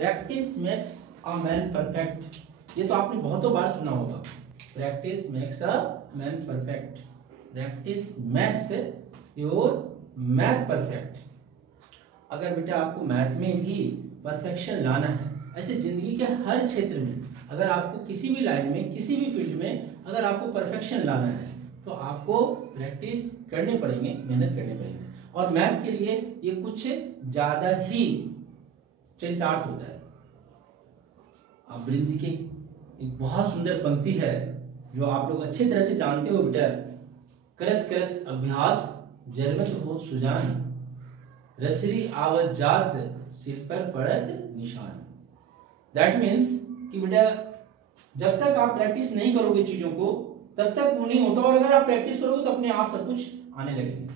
Practice makes a man perfect, ये तो आपने बहुतों बार सुना होगा। Practice makes a man perfect, practice makes your math perfect. अगर बेटा आपको मैथ में भी परफेक्शन लाना है, ऐसे जिंदगी के हर क्षेत्र में अगर आपको किसी भी लाइन में किसी भी फील्ड में अगर आपको परफेक्शन लाना है तो आपको प्रैक्टिस करने पड़ेंगे, मेहनत करने पड़ेंगे। और मैथ के लिए ये कुछ ज्यादा ही चरितार्थ होता है। आप वृंद की एक बहुत सुंदर पंक्ति है जो आप लोग अच्छी तरह से जानते हो बेटा, करत करत अभ्यास जरमत हो सुजान, रसरी आवत जात सिर पर पड़त निशान। दैट मीन्स कि बेटा जब तक आप प्रैक्टिस नहीं करोगे चीजों को तब तक वो नहीं होता, और अगर आप प्रैक्टिस करोगे तो अपने आप सब कुछ आने लगेगा।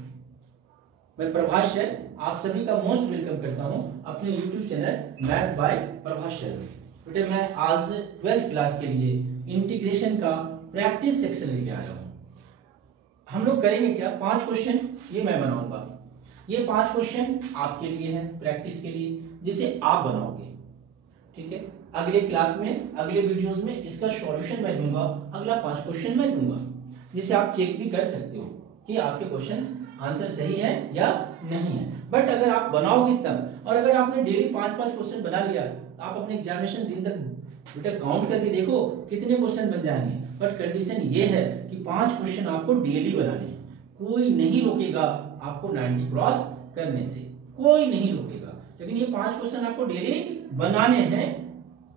मैं प्रभाष सर आप सभी का मोस्ट वेलकम करता हूं अपने YouTube channel math bye Prabhash sir. बेटा मैं आज 12th क्लास के लिए इंटीग्रेशन का प्रैक्टिस सेक्शन लेके आया हूं। हम लोग करेंगे क्या, 5 क्वेश्चन ये मैं बनाऊंगा। ये 5 क्वेश्चन आपके लिए है प्रैक्टिस के लिए, जिसे आप बनाओगे। ठीक है, अगले क्लास में अगले वीडियोस में इसका सॉल्यूशन मैं दूंगा, अगला 5 क्वेश्चन मैं दूंगा, जिसे आप चेक भी कर सकते हो कि आपके क्वेश्चंस आंसर सही है या नहीं है। बट अगर आप बनाओगे तब, और अगर आपने डेली 5-5 क्वेश्चन बना लिया, आप अपने एग्जामिनेशन दिन तक बेटा काउंट करके देखो कितने क्वेश्चन बन जाएंगे। बट कंडीशन ये है कि 5 क्वेश्चन आपको डेली बनाने हैं, कोई नहीं रोकेगा आपको 90 क्रॉस करने से, कोई नहीं रोकेगा। लेकिन ये 5 क्वेश्चन आपको डेली बनाने हैं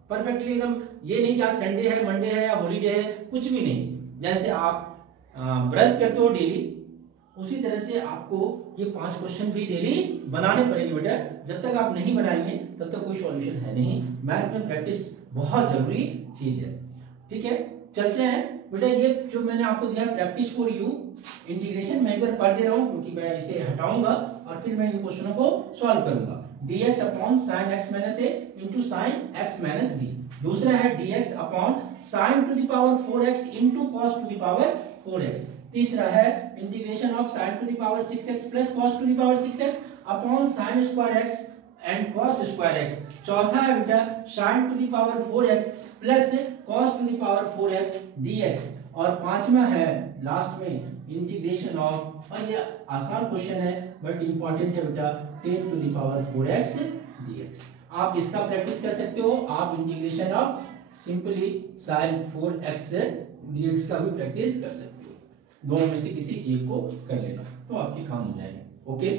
परफेक्टली एकदम। ये नहीं कि आज संडे है, मंडे है या हॉलीडे है, कुछ भी नहीं। जैसे आप ब्रश करते हो डेली, उसी तरह से आपको ये 5 क्वेश्चन भी डेली बनाने पड़ेंगे बेटा। जब तक आप नहीं बनाएंगे तब तक कोई सॉल्यूशन है नहीं। मैथ में प्रैक्टिस बहुत जरूरी चीज है। ठीक है, चलते हैं बेटा। ये जो मैंने आपको दिया प्रैक्टिस फॉर यू इंटीग्रेशन, मैं एक बार पढ़ दे रहा हूं क्योंकि मैं इसे हटाऊंगा और फिर मैं इन क्वेश्चनों को सॉल्व करूंगा। dx upon sin x minus a into sin x minus b। दूसरा है dx upon sin to the power 4x into cos to the power 4x। तीसरा है integration of sin to the power 6x plus cos to the power 6x upon sin square x and cos square x। चौथा है बेटा sin to the power 4x plus cos to the power 4x dx। और पांचवा है last में integration of, और ये आसान क्वेश्चन है बट इंपॉर्टेंट है बेटा, 10 to the power 4x dx। आप इसका प्रैक्टिस कर सकते हो, आप integration of simply sin 4x dx का भी प्रैक्टिस कर सकते हो। दोनों में से किसी एक को कर लेना तो आपके काम हो जाएंगे। ओके,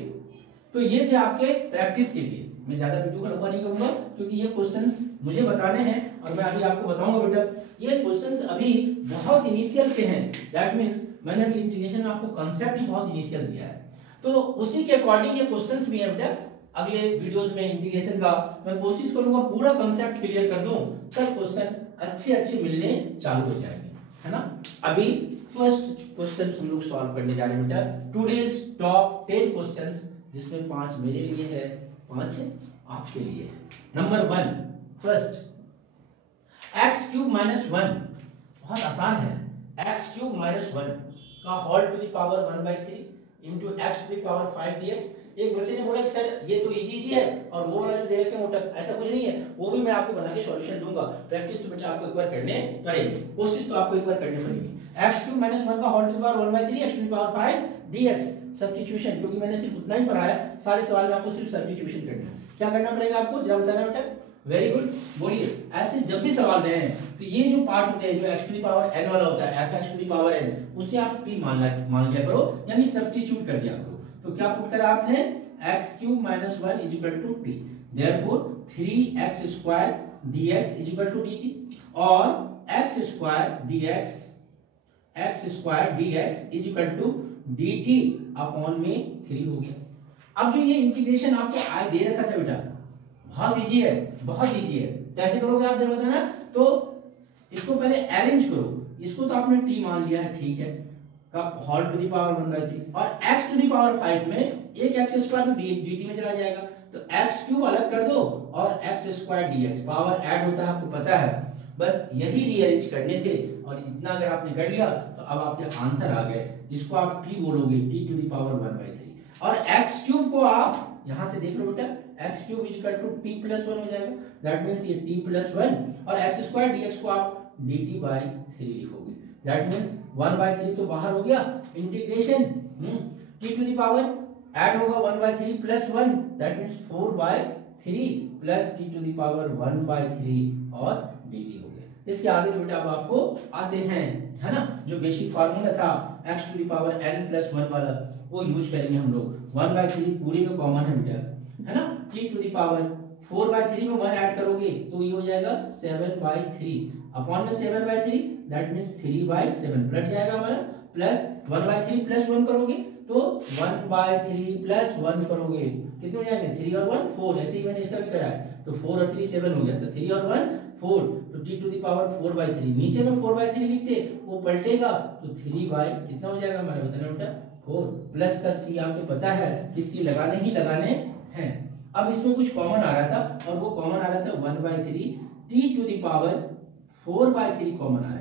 तो ये थे आपके प्रैक्टिस के लिए। मैं ज्यादा वीडियो का लंबा नहीं करूंगा क्योंकि ये क्वेश्चंस मुझे बताने हैं और मैं अभी आपको बताऊंगा बेटा। ये क्वेश्चंस अभी बहुत इनिशियल के हैं, दैट मींस मैंने अभी इंटीग्रेशन में आपको कांसेप्ट ही बहुत इनिशियल दिया है, तो उसी के अकॉर्डिंग ये क्वेश्चंस भी हैं बेटा। अगले वीडियोस में इंटीग्रेशन का मैं कोशिश करूंगा पूरा कांसेप्ट क्लियर कर दूं, तब क्वेश्चन अच्छे मिलने चालू हो जाएंगे, है ना। अभी फर्स्ट क्वेश्चन हम लोग सॉल्व करने जा रहे हैं बेटा, टुडेज टॉप 10 क्वेश्चंस, जिसमें 5 मेरे लिए है, 5 आपके लिए है। Number 1 first, x cube minus 1, बहुत आसान है। x क्यूब माइनस 1 का whole to the power 1/3 into x to the power 5 dx। एक बच्चे ने बोला कि सर ये तो इजी है और वो वाला जो दे रखे मोटा, ऐसा कुछ नहीं है, वो भी मैं आपको बना के सॉल्यूशन दूंगा। प्रैक्टिस तो बेटा आपको एक बार करने पड़ेगी, कोशिश तो आपको एक बार करनी पड़ेगी। x क्यूब माइनस 1 का whole to the power 1/3 x to the power 5 dx। Substitution, क्योंकि मैंने सिर्फ उतना ही पढ़ाया, सारे सवाल में आपको सिर्फ सब्स्टिट्यूशन करना है। क्या करना पड़ेगा आपको जरा बताना बेटा। वेरी गुड, बोलिए। ऐसे जब भी सवाल रहे हैं तो ये जो पार्ट होते हैं जो x to the power n वाला होता है, fx to the power n, उसे आप t मान लिया करो, यानी सब्स्टिट्यूट कर दिया करो। तो क्या पुट करा आपने, x cube minus 1 is equal to t, therefore 3x square dx is equal to dt, और x square dx is equal to dt upon में 3 हो गया। अब जो ये इंटीग्रेशन आपको आय दे रखा था बेटा, बहुत इजी है, बहुत इजी है। कैसे करोगे आप जरा बताना। तो इसको पहले अरेंज करो, इसको तो आपने t मान लिया है, ठीक है, का होल टू द पावर 1/3, और x टू द पावर 5 में एक x स्क्वायर तो dt में चला जाएगा, तो x क्यूब अलग कर दो और x square dx, power add होता है आपको पता है, बस यही रीअरेंज करने थे। और इतना अगर आपने कर लिया तो अब आपके आंसर आ गए। इसको आप t बोलोगे, t टू द पावर 1/3, और x क्यूब को आप यहां से देख लो बेटा, x cube equal to t plus one हो जाएगा। दैट मीन्स ये टी प्लस वन और एक्स स्क्वायर डी एक्स को आप डी टी बाई थ्री लिखोगे। दैट मीन्स 1/3 तो बाहर हो गया, integration t to the power add होगा 1/3 plus 1, that means 4/3 plus t to the power 1/3 और डी टी हो गया। इसके आगे तो बेटा अब आपको आते हैं, है ना, जो बेसिक फार्मूला था x to the power n plus 1 वाला, वो यूज करेंगे हम लोग। 1/3 पूरे में कॉमन है बेटा, है ना, t टू द पावर 4/3 में 1 ऐड करोगे तो ये हो जाएगा 7/3 अपॉन में 7/3, दैट मींस 3/7 प्लस जाएगा हमारा, प्लस 1/3 प्लस 1 करोगे तो 1/3 प्लस 1 करोगे कितने हो जाएंगे, 3 और 1 4। ऐसे ही मैंने इसका भी करा है, तो 4 और 3 7 हो गया, तो 3 और 1 4, तो t टू द पावर 4/3 नीचे में 4/3 लिखते, वो पलटेगा तो 3 बाई कितना हो जाएगा हमारा, बताना बेटा 4, प्लस का c आपको पता है कि c लगाने ही लगाने हैं। अब इसमें कुछ कॉमन आ रहा था, और वो कॉमन आ रहा था 1/3 t to the power 4/3 common आ रहा है।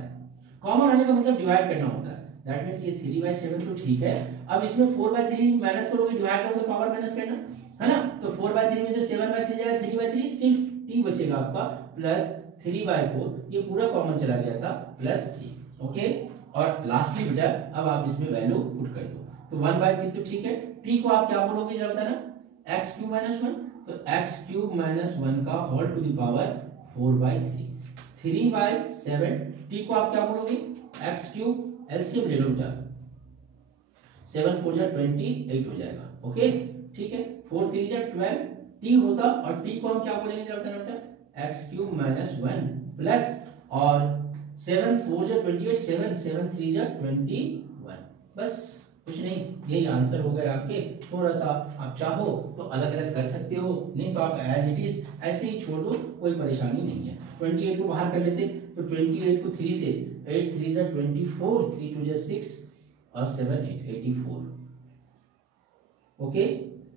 कॉमन आने का मतलब डिवाइड करना होता है, दैट मींस ये 3/7 तो ठीक है। अब इसमें 4/3 माइनस करोगे, डिवाइड करोगे तो पावर माइनस करना है ना, तो 4/3 में से 7/3 जाएगा, 3/3 सिर्फ t बचेगा आपका, प्लस 3/4 ये पूरा कॉमन चला गया था, प्लस c। ओके, और लास्टली बेटा अब आप इसमें वैल्यू पुट कर दो, तो 1/3 तो ठीक है, t को आप क्या बोलोगे जरा बताना, x क्यूब माइनस 1, तो x क्यूब माइनस 1 का whole to the power 4/3, 3/7, t को आप क्या बोलोगे, x क्यूब एलसीएम ले लो बेटा, 7 4 जा 28 हो जाएगा। ओके ठीक है, 4 3 जा 12 t होता, और t को हम क्या बोलेंगे जरा बताना बेटा, x क्यूब माइनस 1 प्लस, और 7 4 जा 28, 7 7 3 जा 21, बस कुछ नहीं, यही आंसर हो गए आपके। थोड़ा सा आप चाहो तो अलग अलग कर सकते हो, नहीं तो आप एज इट इज ऐसे ही छोड़ दो, कोई परेशानी नहीं है। 28 को बाहर कर लेते, तो 28 को 3 से, 8 3 जा 24, 3 2 जा 6 और 7 8 84। ओके,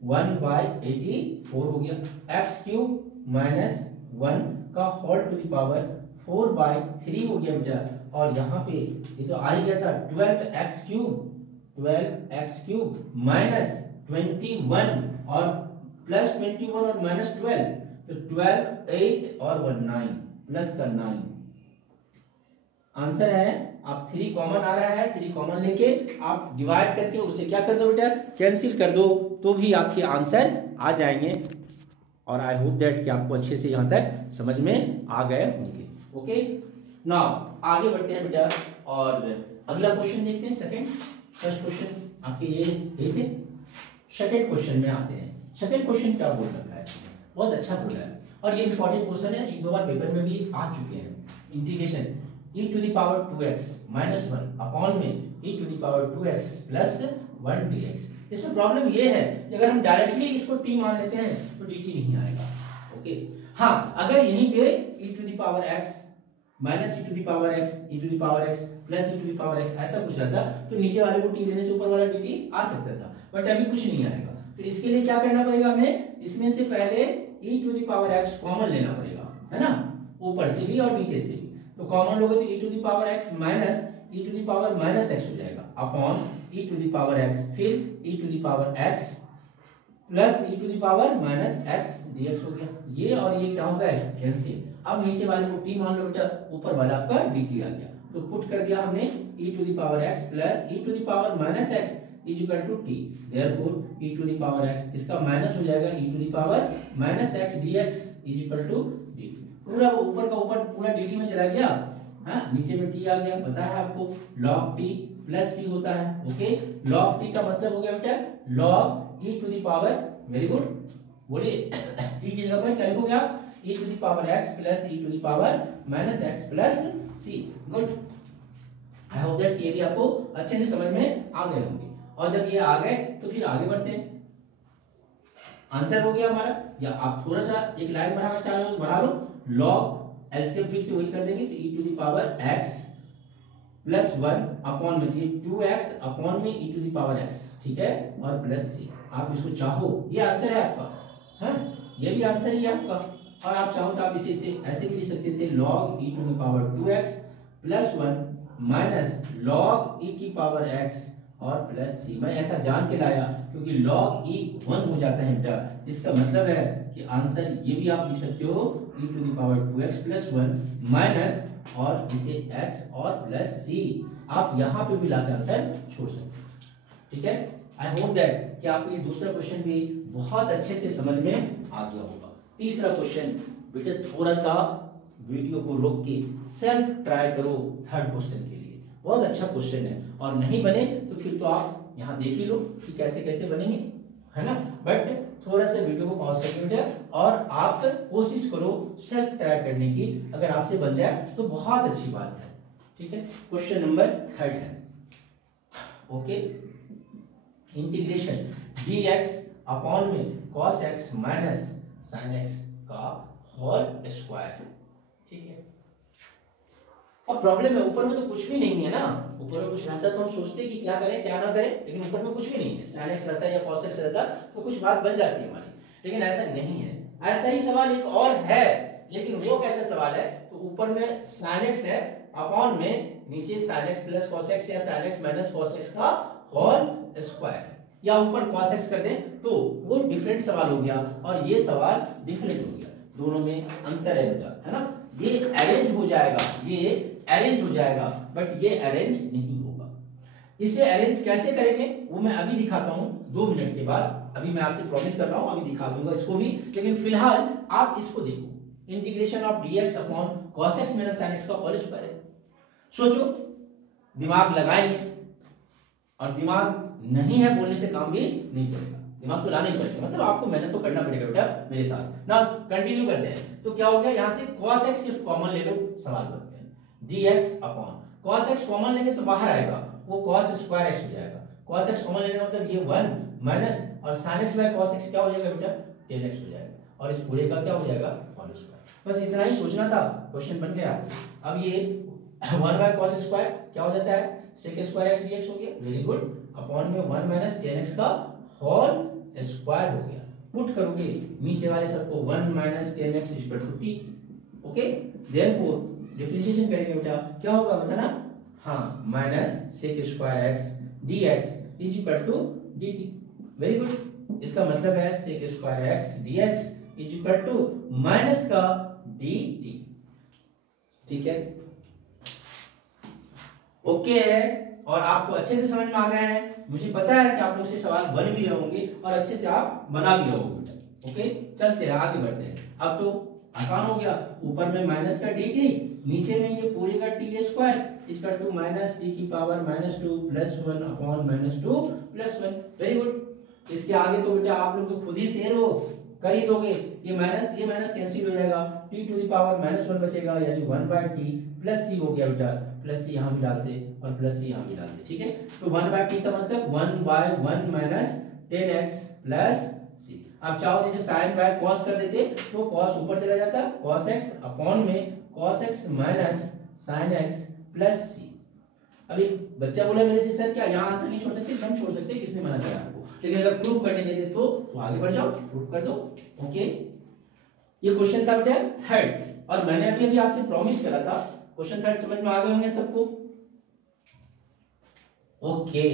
1/84 हो गया, x क्यूब माइनस 1 का होल टू द पावर 4/3 हो गया बेटा, और यहाँ पे ये तो आ ही गया था 12x क्यूब माइनस 21 और प्लस 21 और माइनस 12, तो 12 8 और 1 9 प्लस का 9 आंसर है। आप 3 कॉमन आ रहा है, 3 कॉमन लेके आप डिवाइड करके उसे क्या कर दो बेटा, कैंसिल कर दो, तो भी आपके आंसर आ जाएंगे। और आई होप दैट कि आपको अच्छे से यहाँ तक समझ में आ गए होंगे। ओके, नाउ आगे बढ़ते हैं बेटा, और अगला क्वेश्चन देखते हैं। सेकंड, फर्स्ट क्वेश्चन आपके ये थे, सेकंड क्वेश्चन में आते हैं। सेकंड क्वेश्चन क्या बोल रखा है, बहुत अच्छा बोला है, और ये इंपॉर्टेंट क्वेश्चन है, एक दो बार पेपर में भी आ चुके हैं। Integration e to the power 2x minus 1 upon में e to the power 2x plus 1 dx। इसमें प्रॉब्लम ये है कि अगर हम डायरेक्टली इसको t मान लेते हैं तो dt नहीं आएगा। ओके, हाँ, अगर यहीं पे e to the power x minus e to the power x, e to the power x plus e to the power x ऐसा कुछ रहता तो नीचे वाले को t देने से ऊपर वाला dt आ सकता था, बट अभी कुछ नहीं आएगा। तो इसके लिए क्या करना पड़ेगा हमें, इसमें से पहले e to the power x common लेना पड़ेगा, है ना, ऊपर से भी और नीचे से भी। तो कॉमन लोगे तो e to the power x minus e to the power minus x हो जाएगा, upon e to the power x, फिर e to the power x plus e to the power minus x dx हो गया। ये और ये क्या हो गया, कैंसिल। अब नीचे वाले को t मान लो बेटा, ऊपर वाला आपका dt आ गया, तो पुट कर दिया हमने e to the power x plus e to the power minus x is equal to t, therefore e to the power x इसका माइनस हो जाएगा e to the power minus x dx is equal to dt। पूरा ऊपर का ऊपर पूरा dt में चला गया, हाँ, नीचे में t आ गया, पता है आपको log t प्लस c होता है। ओके, log t का मतलब हो गया बेटा log e to the power, very good, बोलिए t की जगह पर क्या लिखोगे आप, e to the power x plus e to the power minus x plus c। Good, I hope that ये भी आपको अच्छे से समझ में आ गए होंगे। और जब ये आ गए तो फिर आगे बढ़ते हैं। आंसर हो गया हमारा, या आप थोड़ा सा एक लाइन बढ़ाना चाह रहे हो तो बढ़ा लो, log एलसीएम फिर से वही कर देंगे, तो e to the power x plus 1 upon में 2x अपॉन में e to the power x, ठीक है, और प्लस c। आप इसको चाहो, ये आंसर है आपका, हाँ, ये भी आंसर ही है आपका। और आप चाहो तो आप इसे ऐसे भी लिख सकते थे, log e to the power 2x plus 1 minus log e की पावर x और प्लस c। मैं ऐसा जान के लाया क्योंकि log e 1 हो जाता है बेटा, इसका मतलब है कि आंसर ये भी आप लिख सकते हो e to the power 2x plus 1 minus और इसे x और प्लस c, आप यहाँ पे भी लाकर आंसर छोड़ सकते हो। ठीक है, आई होप दैट कि आपको ये दूसरा क्वेश्चन भी बहुत अच्छे से समझ में आ गया होगा। तीसरा क्वेश्चन बेटा थोड़ा सा वीडियो को रोक के सेल्फ ट्राई करो थर्ड क्वेश्चन के लिए, बहुत अच्छा क्वेश्चन है, और नहीं बने तो फिर तो आप यहाँ देख ही लो कि कैसे कैसे बनेंगे, है ना। बट थोड़ा सा वीडियो को पॉज करके बेटा और आप कोशिश करो सेल्फ ट्राई करने की, अगर आपसे बन जाए तो बहुत अच्छी बात है। ठीक है, क्वेश्चन नंबर थर्ड है, ओके, इंटीग्रेशन dx अपॉन में cos x minus sin x का होल स्क्वायर। ठीक है, अब प्रॉब्लम है ऊपर में तो कुछ भी नहीं है ना, ऊपर में कुछ रहता तो हम सोचते कि क्या करें क्या ना करें, लेकिन ऊपर में कुछ भी नहीं है, sin x रहता या cos x रहता तो कुछ बात बन जाती है हमारी, लेकिन ऐसा नहीं है। ऐसा ही सवाल एक और है, लेकिन वो कैसा सवाल है, तो ऊपर में sin x है अपॉन में नीचे sin x plus cos x या sin x minus cos x का होल स्क्वायर, या ऊपर cos x कर दें तो वो डिफरेंट सवाल हो गया और ये सवाल डिफरेंट हो गया, दोनों में अंतर है बेटा, है ना। ये अरेंज हो जाएगा, ये अरेंज हो जाएगा, बट ये अरेंज नहीं होगा। इसे अरेंज कैसे करेंगे वो मैं अभी दिखाता हूं 2 मिनट के बाद, अभी मैं आपसे प्रॉमिस कर रहा हूं अभी दिखा दूंगा इसको भी, लेकिन फिलहाल आप इसको देखो, integration of dx upon cos x minus sin x का होल स्क्वायर है। सोचो, दिमाग लगाएंगे, और दिमाग नहीं है बोलने से काम भी नहीं चलेगा, दिमाग तो लाना ही पड़ेगा, मतलब आपको मेहनत तो करना पड़ेगा बेटा मेरे साथ ना। कंटिन्यू करते हैं, तो क्या हो गया, यहाँ से cos x सिर्फ कॉमन ले लो, सवाल बनते हैं dx upon cos x common लेंगे तो बाहर आएगा वो cos स्क्वायर x हो जाएगा, cos x कॉमन लेने का मतलब ये 1 माइनस और sin x by cos x क्या हो जाएगा बेटा 10x हो जाएगा, और इस पूरे का क्या हो जाएगा होल स्क्वायर। बस इतना ही सोचना था, क्वेश्चन बन गया। अब ये 1 बाय cos स्क्वायर क्या हो जाता है sec स्क्वायर x dx हो गया, वेरी गुड, अपॉन में 1 माइनस 10x का होल स्क्वायर हो गया। पुट करोगे नीचे वाले सबको 1 minus 10x equal to t, okay, therefore differentiation करेंगे बेटा क्या होगा बताना, हाँ, minus sec square x dx is equal to dt, very good, इसका मतलब है sec square x dx is equal to minus का dt। ठीक है, ओके है, और आपको अच्छे से समझ में आ गया है, मुझे पता है कि आप लोग से सवाल बन भी रहे होंगे और अच्छे से आप बना भी रहोगे। ओके, चलते हैं आगे बढ़ते हैं। अब तो आसान हो गया, ऊपर में माइनस का dt, नीचे में ये पूरे का t स्क्वायर इसका 2 माइनस t की power -2 plus 1 upon -2 plus 1, very good. इसके आगे तो बेटा आप लोग तो खुद ही शेर हो, कर ही दोगे, ये माइनस कैंसिल हो जाएगा, t टू द पावर -1 बचेगा, यानी 1/t प्लस c हो गया बेटा, प्लस c यहाँ भी डालते और प्लस c यहाँ भी डालते। ठीक है, तो 1/t का मतलब 1/1 माइनस 10x प्लस c। आप चाहो तो इसे sin बाय cos कर देते तो cos ऊपर चला जाता, cos x अपॉन में cos x minus sin x plus c। अभी बच्चा बोला मेरे से सर क्या यहाँ आंसर नहीं छोड़ सकते, हम छोड़ सकते, किसने मना किया आपको, लेकिन अगर प्रूफ करने देते तो आगे बढ़ जाओ, प्रूफ कर दो। ओके, ये क्वेश्चन था बेटा थर्ड, और मैंने अभी आपसे प्रॉमिस करा था क्वेश्चन थर्ड समझ में आ गए होंगे सबको। ओके,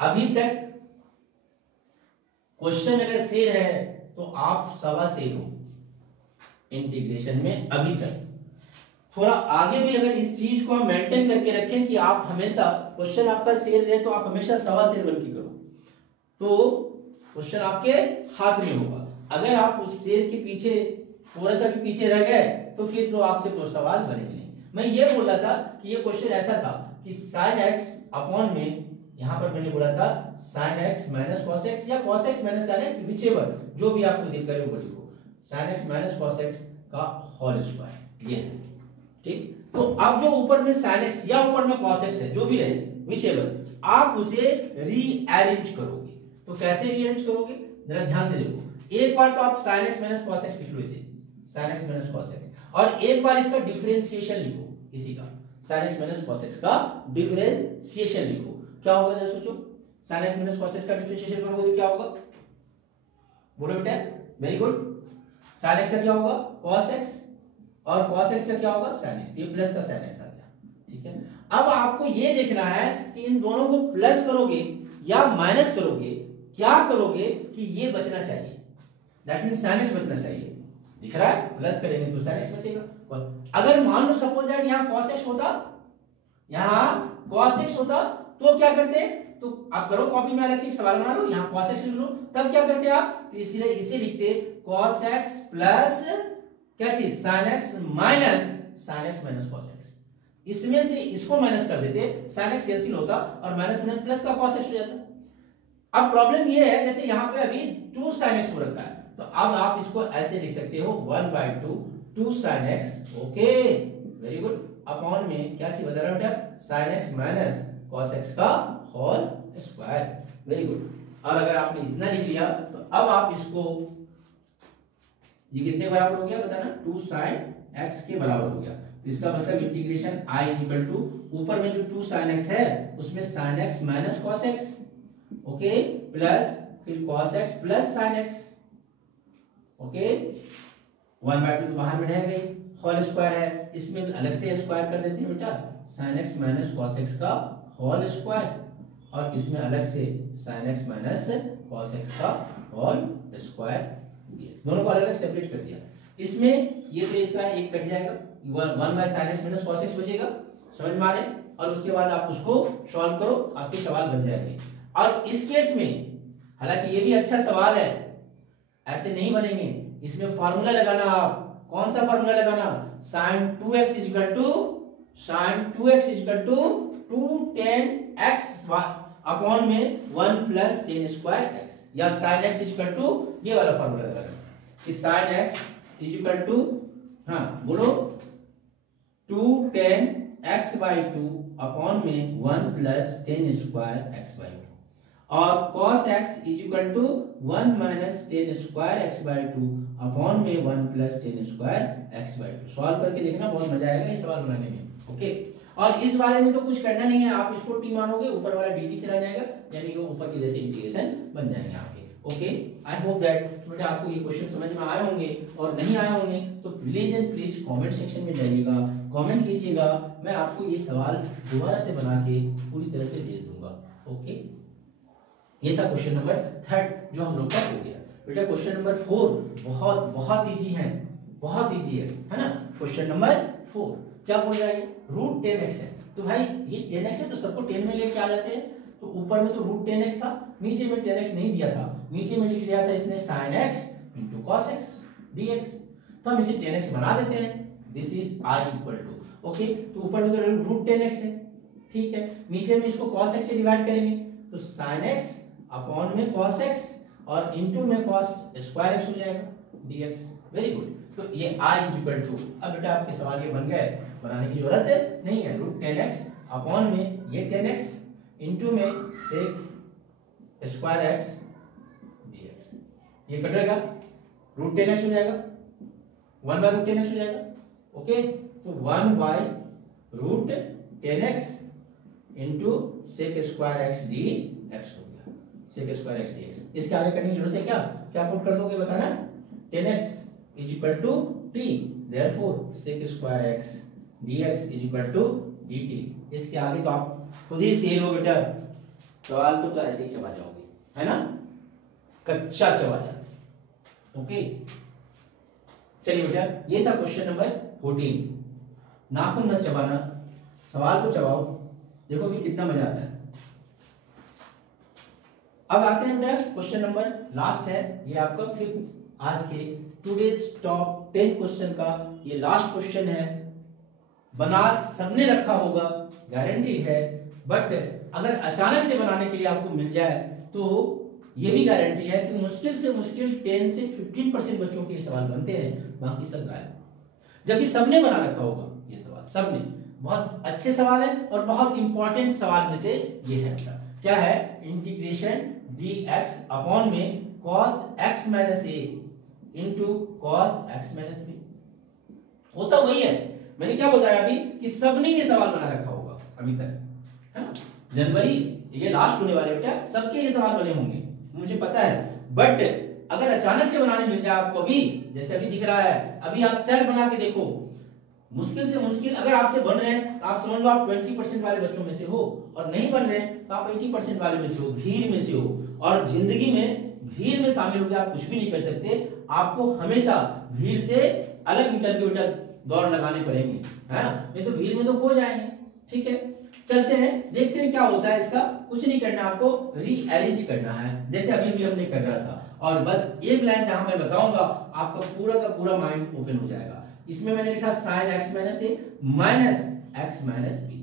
अभी तक क्वेश्चन अगर शेर है तो आप सवा शेर हो इंटीग्रेशन में। अभी तक थोड़ा आगे भी अगर इस चीज को हम मेंटेन करके रखें कि आप हमेशा क्वेश्चन आपका शेर है तो आप हमेशा सवा शेर बन के करो, तो क्वेश्चन आपके हाथ में होगा। अगर आप उस शेर के पीछे थोड़ा सा भी पीछे रह गए तो फिर तो आपसे कोई सवाल बनेंगे नहीं। मैं ये बोल रहा था कि ये क्वेश्चन ऐसा था कि sin x अपॉन में, यहां पर मैंने बोला था sin x minus cos x या cos x minus sin x, whichever जो भी आपको दिल करे वो लिखो, sin x minus cos x का होल स्क्वायर, ये है। ठीक, तो अब जो ऊपर में sin x या ऊपर में cos x है, जो भी रहे whichever, आप उसे रीअरेंज करोगे। तो कैसे रीअरेंज करोगे जरा ध्यान से देखो, एक बार तो आप sin x minus cos x लिख लो, इसे sin x minus cos x, और एक बार इसका डिफरेंशिएशन लिखो, इसी का sin x minus cos x का डिफरेंशिएशन लिखो। क्या होगा जरा सोचो, sin x minus cos x का डिफरेंशिएशन करोगे तो क्या होगा, बोलो बेटा, वेरी गुड। sin x का क्या होगा cos x, और cos x का क्या होगा sin x, ये प्लस का sin x आ गया। ठीक है, अब आपको ये देखना है कि इन दोनों को प्लस करोगे या माइनस करोगे, क्या करोगे कि ये बचना चाहिए, दैट मीन sin x बचना चाहिए। दिख रहा है, प्लस करेंगे तो sin x बचेगा। अगर मान लो सपोज दैट यहाँ cos x होता, यहाँ cos x होता तो क्या करते, तो आप करो कॉपी में अलग से एक सवाल बना लो, यहाँ cos x लिख लो, तब क्या करते आप, तो इसलिए इसे लिखते cos x प्लस क्या चीज sin x minus cos x। इसमें से इसको माइनस कर देते, sin x कैंसिल होता और माइनस माइनस प्लस का cos x हो जाता। अब प्रॉब्लम ये है, जैसे यहाँ पे अभी 2 sin x हो रखा है, तो अब आप इसको ऐसे लिख सकते हो 1/2 2 sin x, okay very good, upon में क्या चीज बता रहा बेटा, sin x minus cos x का होल स्क्वायर, वेरी गुड। और अगर आपने इतना लिख लिया तो अब आप इसको, ये कितने बराबर हो गया बताना, 2 sin x के बराबर हो गया, तो इसका मतलब इंटीग्रेशन i इक्वल टू ऊपर में जो 2 sin x है उसमें sin x minus cos x, okay, plus फिर cos x plus sin x, okay, 1/2 तो बाहर में रह गई, होल स्क्वायर है, इसमें अलग से स्क्वायर कर देते हैं बेटा, sin x minus cos x का होल स्क्वायर, और इसमें अलग से sin x minus cos x का होल स्क्वायर, दोनों को अलग अलग सेपरेट कर दिया। इसमें ये तो इसका एक कट जाएगा, 1/sin x minus cos x बचेगा, समझ में आ रहे हैं, और उसके बाद आप उसको सॉल्व करो, आपके सवाल बन जाएंगे। और इस केस में हालांकि ये भी अच्छा सवाल है, ऐसे नहीं बनेंगे, इसमें फॉर्मूला लगाना, आप कौन सा फॉर्मूला लगाना, sin 2x equal to 2 tan x upon में 1 प्लस tan स्क्वायर x, या sin x इक्वल टू ये वाला फॉर्मूला लगाना कि sin x इक्वल टू, हाँ बोलो, 2 tan x/2 अपॉन में 1 प्लस tan स्क्वायर x/2, और cos x equal to 1 minus tan square x/2 upon में 1 plus tan square x/2। Solve करके देखना, बहुत मजा आएगा ये सवाल बनाने में, ओके। और इस वाले में तो कुछ करना नहीं है, आप इसको t मानोगे, ऊपर वाला dt चला जाएगा, यानी कि ऊपर की जैसे इंटीग्रेशन बन जाएंगे आपके, ओके। आई होप दैट बेटा आपको ये क्वेश्चन समझ में आए होंगे, और नहीं आए होंगे तो please and please comment section में जाइएगा, कमेंट कीजिएगा, मैं आपको ये सवाल दोबारा से बना के पूरी तरह से भेज दूंगा, ओके। ये था क्वेश्चन नंबर 3 जो हम लोग का हो गया। बेटा क्वेश्चन नंबर 4 बहुत बहुत इजी है, बहुत इजी है ना। क्वेश्चन नंबर 4 क्या बोल रहा है, रूट 10x है, तो भाई ये 10x है तो सबको 10 में लेके आ जाते हैं, तो ऊपर में तो रूट 10x था, नीचे में 10x नहीं दिया था, नीचे में लिख दिया था इसने sin x into cos x dx, तो हम इसे 10x बना देते हैं, this is i equal to, okay, तो ऊपर में तो रूट 10x है, ठीक है, नीचे में इसको cos x से डिवाइड करेंगे तो sin x अपॉन में cos x और इनटू में cos स्क्वायर x हो जाएगा dx, वेरी गुड। तो ये i इक्वल टू, अब बेटा आपके सवाल ये बन गए, बनाने की जरूरत नहीं है, रूट 10x अपॉन में ये 10x इनटू में sec स्क्वायर x dx, ये कटेगा, रूट 10x हो जाएगा, 1/√10x हो जाएगा, ओके, तो 1/√10x into sec square x dx हो गया, sec स्क्वायर x dx। इसके आगे करने की जरूरत है क्या, क्या पुट कर दोगे बताना, 10x is equal to t, therefore sec square x dx is equal to dt। इसके आगे तो आप खुद ही सीख लो बेटा, सवाल को तो ऐसे ही चबा जाओगे, है ना, कच्चा चबा जाओगे, ओके। चलिए बेटा ये था क्वेश्चन नंबर 14, नाखून मत चबाना, सवाल को चबाओ, देखो भी कितना मजा आता है। अब आते हैं बेटा क्वेश्चन नंबर लास्ट है, ये आपका 5th आज के टुडेज टॉप 10 क्वेश्चन का ये लास्ट क्वेश्चन है। बना सबने रखा होगा, गारंटी है, बट अगर अचानक से बनाने के लिए आपको मिल जाए तो ये भी गारंटी है कि मुश्किल से मुश्किल 10 से 15% बच्चों के सवाल बनते हैं, बाकी सब गायब, जबकि सबने बना रखा होगा ये सवाल, सबने। बहुत अच्छे सवाल है और बहुत इंपॉर्टेंट सवाल में से ये है, क्या है, इंटीग्रेशन dx अपॉन में cos x minus a into cos x minus b, होता वही है, मैंने क्या बताया अभी कि सबने ये सवाल बना रखा होगा अभी तक, है ना, जनवरी ये लास्ट होने वाले बेटा, सबके ये सवाल बने होंगे मुझे पता है, बट अगर अचानक से बनाने मिल जाए आपको, भी जैसे अभी दिख रहा है, अभी आप सेल्फ बना के देखो, मुश्किल से मुश्किल अगर आपसे बन रहे हैं तो आप समझ लो आप 20% वाले बच्चों में से हो, और नहीं बन रहे हैं तो आप 80% वाले में से हो, भीड़ में से हो, और जिंदगी में भीड़ में शामिल होकर आप कुछ भी नहीं कर सकते, आपको हमेशा भीड़ से अलग मीटर के मीटर दौड़ लगाने पड़ेंगे, है नहीं तो भीड़ में तो खो जाएंगे। ठीक है, चलते हैं देखते हैं क्या होता है इसका। कुछ नहीं करना, आपको रीअरेंज करना है जैसे अभी भी हमने कर रहा था, और बस एक लाइन जहां मैं बताऊंगा आपका पूरा का पूरा माइंड ओपन हो जाएगा। इसमें मैंने लिखा साइन एक्स माइनस ए माइनस एक्स माइनस बी,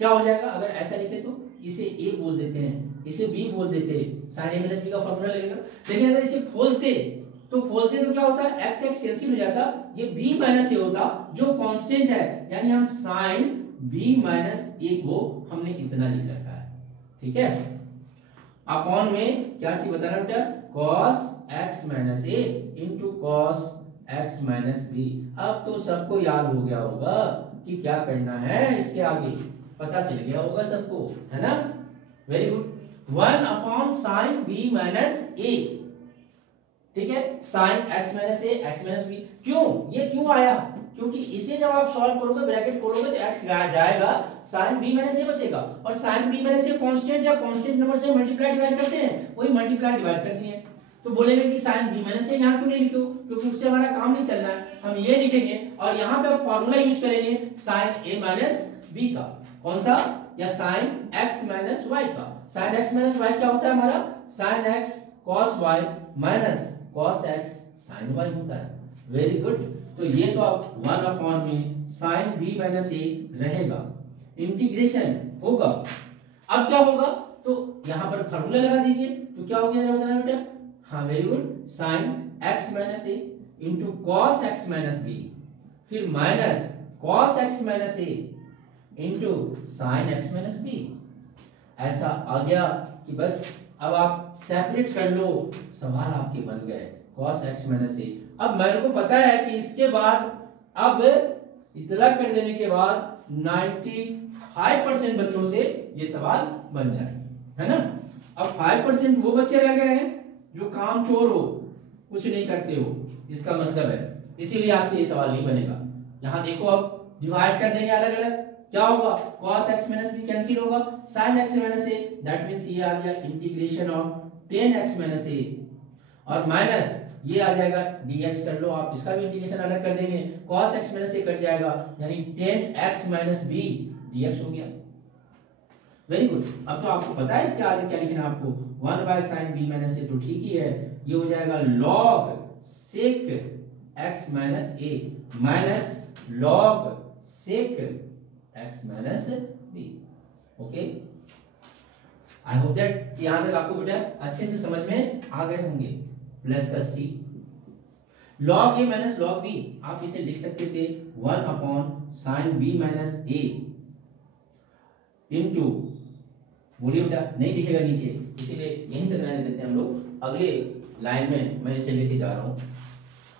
क्या हो जाएगा अगर ऐसा लिखे तो इसे ए बोल देते हैं, इसे बी बोल देते हैं, साइन ए माइनस बी का फॉर्मूला लगेगा। लेकिन अगर इसे खोलते तो क्या होता है, एक्स एक्स कैंसिल हो जाता, ये बी माइनस ए होता जो कांस्टेंट है, यानी हम साइन बी माइनस ए को हमने इतना लिख रखा है। ठीक है, अपॉन में क्या चीज बताना बेटा, cos x minus A into cos x minus B. अब तो सबको याद हो गया होगा कि क्या करना है, इसके आगे पता चल गया होगा सबको, है ना। Very good, 1 upon sine B minus A, ठीक है, sine x minus A X minus B. क्यों, ये क्यों आया, क्योंकि इसे जब आप सॉल्व करोगे ब्रैकेट खोलोगे तो x जाएगा, साइन b माइनस ए बचेगा, और sine b minus a constant या कांस्टेंट नंबर से मल्टीप्लाई डिवाइड करते हैं, वही मल्टीप्लाई डिवाइड करते हैं। तो बोलेंगे कि साइन b माइनस ए यहां क्यों नहीं लिखो, क्योंकि उससे हमारा काम नहीं चलना है, हम ये लिखेंगे और यहां पे आप फार्मूला यूज करेंगे साइन a माइनस b का, कौन सा, या साइन x माइनस y का। साइन x माइनस y क्या होता है हमारा, sine x cos y minus cos x sin y होता है। वेरी गुड, तो ये तो आप 1 अपॉन में साइन b माइनस ए रहेगा, इंटीग्रेशन होगा। अब क्या होगा, तो यहां पर फार्मूला लगा दीजिए, तो क्या हो गया जरा बताना बेटा, हाँ very good, sine x minus A into cos X minus B, फिर minus cos X minus A into sine X minus B. ऐसा आ गया कि बस अब आप सेपरेट कर लो, सवाल आपके बन गए cos x माइनस ए। अब मेरे को पता है कि इसके बाद अब इतना कर देने के बाद 95% बच्चों से ये सवाल बन जाएंगे, है ना। अब 5% वो बच्चे रह गए हैं जो काम चोर हो, कुछ नहीं करते हो, इसका मतलब है, इसीलिए आपसे ये सवाल नहीं बनेगा। यहां देखो, अब डिवाइड कर देंगे अलग अलग, क्या होगा, cos x minus b cancel होगा, sin x minus a, that means ये आ गया integration of 10x minus a, और माइनस ये आ जाएगा dx कर लो आप, इसका भी इंटीग्रेशन अलग कर देंगे, cos x minus a cut जाएगा, यानी 10x माइनस b dx हो गया। वेरी गुड, अब तो आपको पता है इसके आगे क्या लिखना है आपको, 1 bye sine b minus a, तो ठीक ही है, ये हो जाएगा log sec x minus a minus log sec x minus b। Okay, I hope that यहां तक आपको बेटा अच्छे से समझ में आ गए होंगे। प्लस का c, log a minus log b, आप इसे लिख सकते थे 1 upon sign b minus a into, बोलिए बेटा नहीं दिखेगा नीचे, इसीलिए यहीं तक रहने देते हैं हम लोग, अगले लाइन में मैं इसे लेके जा रहा हूं,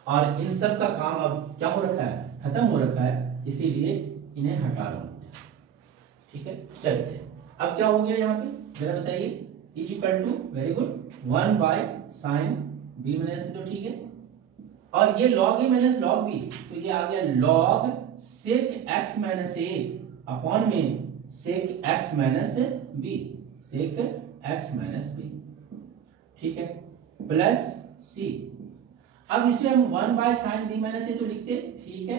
और इन सब का काम अब क्या हो रखा है, खत्म हो रखा है, इसीलिए इन्हें हटा रहा हूं। ठीक है, चलते हैं। अब क्या हो गया यहाँ पे जरा बताइए, is equal to, very good, 1 bye sine b minus, तो ठीक है, और ये log a minus log b, तो ये आ गया log sec x minus a अपॉन में sec x minus b, sec x minus b। ठीक है, प्लस c, अब इसे हम 1 bye sine b minus a तो लिखते, ठीक है,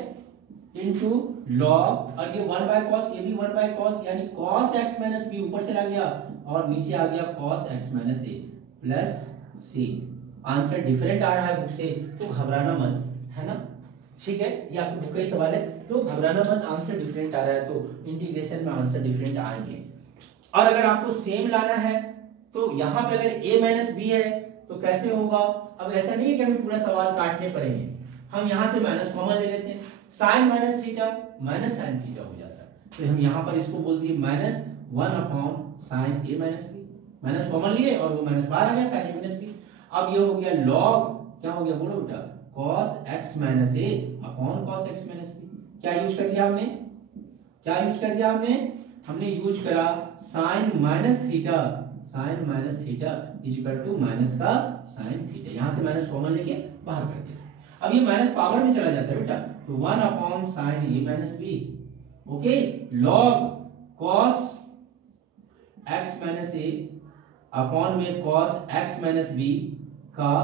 इंटू लॉग, और ये 1 बाय कॉस, ये भी 1 बाय कॉस, यानी cos x माइनस b ऊपर चला गया और नीचे आ गया cos x minus a plus c। Answer different आ रहा है बुक से, तो घबराना मत, है ना। ठीक है, ये आपकी बुक का ही सवाल है, तो घबराना मत, आंसर डिफरेंट आ रहा है तो इंटीग्रेशन में आंसर डिफरेंट आएंगे। और अगर आपको सेम लाना है तो यहाँ पे अगर a माइनस b है तो कैसे होगा, अब ऐसा नहीं है कि हमें पूरा सवाल काटने पड़ेंगे, हम यहाँ से माइनस कॉमन ले लेते हैं, sine minus theta minus sine theta हो जाता है, तो हम यहाँ पर इसको बोल दिए minus 1 upon sign a minus b, minus common लिए और वो माइनस बाहर आ गया साइन a माइनस b। अब ये हो गया लॉग, क्या हो गया बोलो बेटा, cos x minus a upon cos x minus b। क्या यूज कर दिया हमने, क्या यूज कर दिया हमने यूज करा sine minus theta, sine minus theta is equal to minus का साइन थीटा, यहां से माइनस कॉमन लेके बाहर कर दिया। अब ये माइनस पावर में चला जाता है बेटा, तो 1 upon sign a minus b, okay, log cos x minus a अपॉन में cos x माइनस b का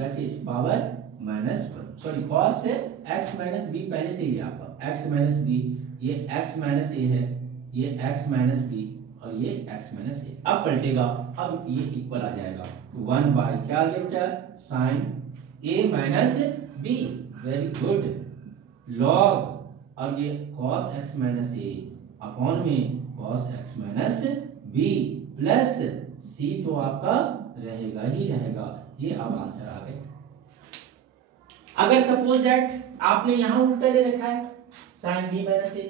क्या चीज पावर -1, सॉरी cos से x माइनस बी पहले से ही है आपका x माइनस बी, ये x माइनस ए है, ये x माइनस बी और ये x माइनस ए। अब पलटेगा, अब ये इक्वल आ जाएगा 1 बाय क्या आ गया बेटा sine a minus b, very good, log और ये cos x minus a upon में cos x minus b plus c तो आपका रहेगा ही रहेगा। ये अब आंसर आ गए। अगर सपोज दैट आपने यहां उल्टा ले रखा है साइन b माइनस ए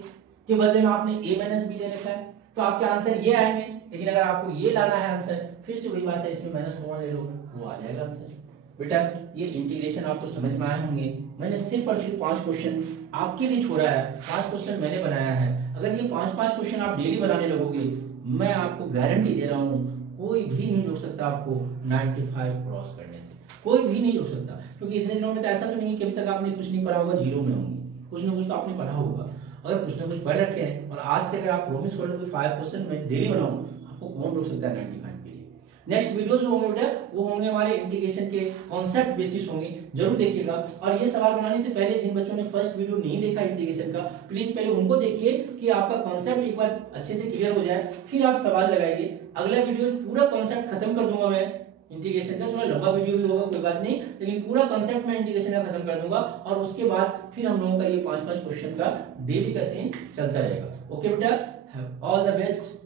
के बदले में आपने a माइनस बी ले रखा है तो आपके आंसर ये आएंगे। लेकिन अगर आपको ये लाना है आंसर, फिर से वही बात है, इसमें -1 ले लो, वो आ जाएगा आंसर। बेटा ये इंटीग्रेशन आपको समझ में आए होंगे। मैंने सिर्फ और सिर्फ 5 क्वेश्चन आपके लिए छोड़ा है, 5 क्वेश्चन मैंने बनाया है। अगर ये 5-5 क्वेश्चन आप डेली बनाने लगोगे, मैं आपको गारंटी दे रहा हूँ कोई भी नहीं रोक सकता आपको 95 क्रॉस करने से, कोई भी नहीं रोक सकता। क्योंकि इतने दिनों में तो ऐसा तो नहीं है कि अभी तक आपने कुछ नहीं पढ़ा होगा, जीरो में होंगे, कुछ ना कुछ तो आपने पढ़ा होगा। अगर कुछ ना कुछ पढ़ रखे हैं और आज से अगर आप प्रॉमिस कर लो कि 5 क्वेश्चन मैं डेली बनाऊं, आपको कौन रोक सकता है 95 के लिए। नेक्स्ट वीडियोस होंगे बेटा, वो होंगे हमारे इंटीग्रेशन के कॉन्सेप्ट बेसिस होंगे, जरूर देखिएगा। और ये सवाल बनाने से पहले जिन बच्चों ने फर्स्ट वीडियो नहीं देखा इंटीग्रेशन का, प्लीज पहले उनको देखिए कि आपका कॉन्सेप्ट एक बार अच्छे से क्लियर हो जाए, फिर आप सवाल लगाइए। अगला वीडियो पूरा कॉन्सेप्ट खत्म कर दूंगा मैं इंटीग्रेशन का, थोड़ा लंबा वीडियो भी होगा कोई बात नहीं, लेकिन पूरा कॉन्सेप्ट मैं इंटीग्रेशन का खत्म कर दूंगा। और उसके बाद फिर हम लोगों का ये 5-5 क्वेश्चन का डेली का सीन चलता रहेगा। ओके बेटा, ऑल द बेस्ट।